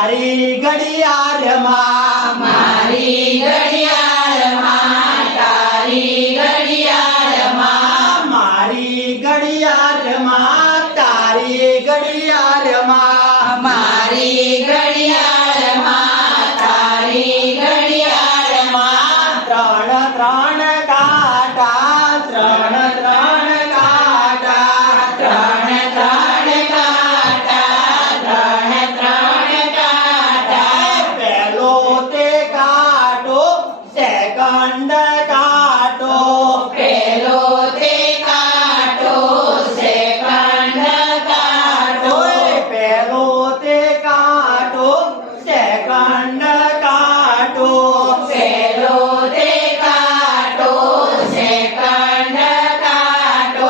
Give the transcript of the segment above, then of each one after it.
તારી ઘડિયાળમાં મારી ઘડિયાળમાં તારી ઘડિયાળમાં મારી ઘડિયાળમાં તારી ઘડિયાળમાં મારી ઘડિયાળમાં તારી ઘડિયાળમાં ત્રણ ત્રણ કાંટા ત્રણ ત્રણ કાંટા ત્રણ ત્રણ કાંટા ત્રણ ત્રણ કાંટા પહેલો તે કાંટો સેકન્ડ કાંટો પેલો તે કાંટો સેકન્ડ કાંટો પહેલો તે કાંટો સેકન્ડ કાંટો પેલો તે કાંટો સેકન્ડ કાંટો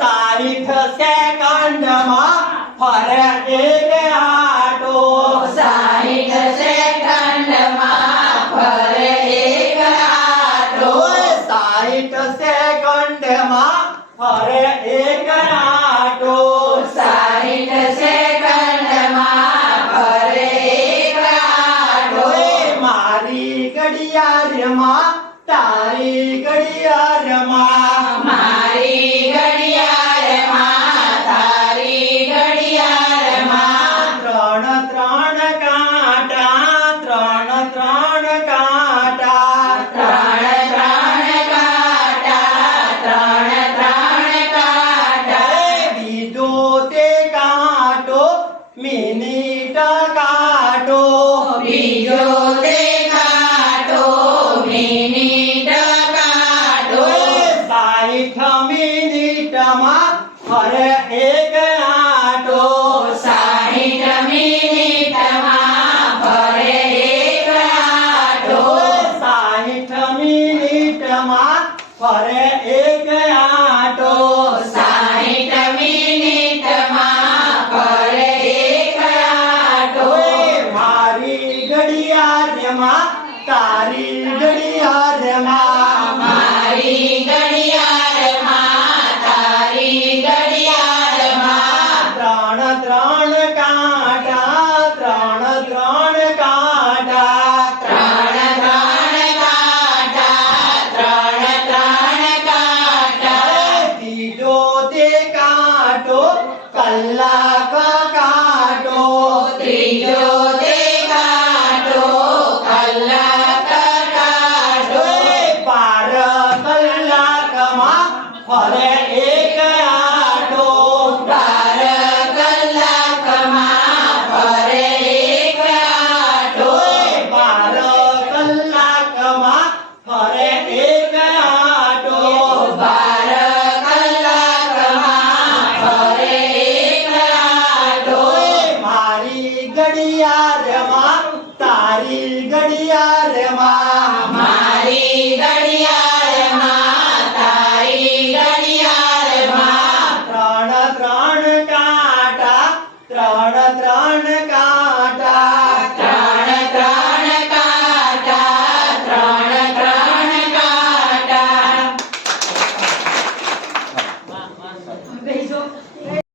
60 સેકન્ડમાં ફરે એક આંટો 60 સેકન્ડમાં ફરે એક આંટો 60 સેકન્ડમાં ફરે એક આંટો 60 સેકન્ડમાં ફરે એક આંટો મારી ઘડિયાળમાં તારી ઘડિયાળમાં મારી ઘડિયાળમાં તારી ઘડિયાળમાં ત્રણ ત્રણ કાંટા ત્રણ ત્રણ કાંટા ત્રણ ત્રણ કાંટા ત્રણ ત્રણ કાંટા બીજો તે કાંટો મિનિટ કાંટો બીજો તે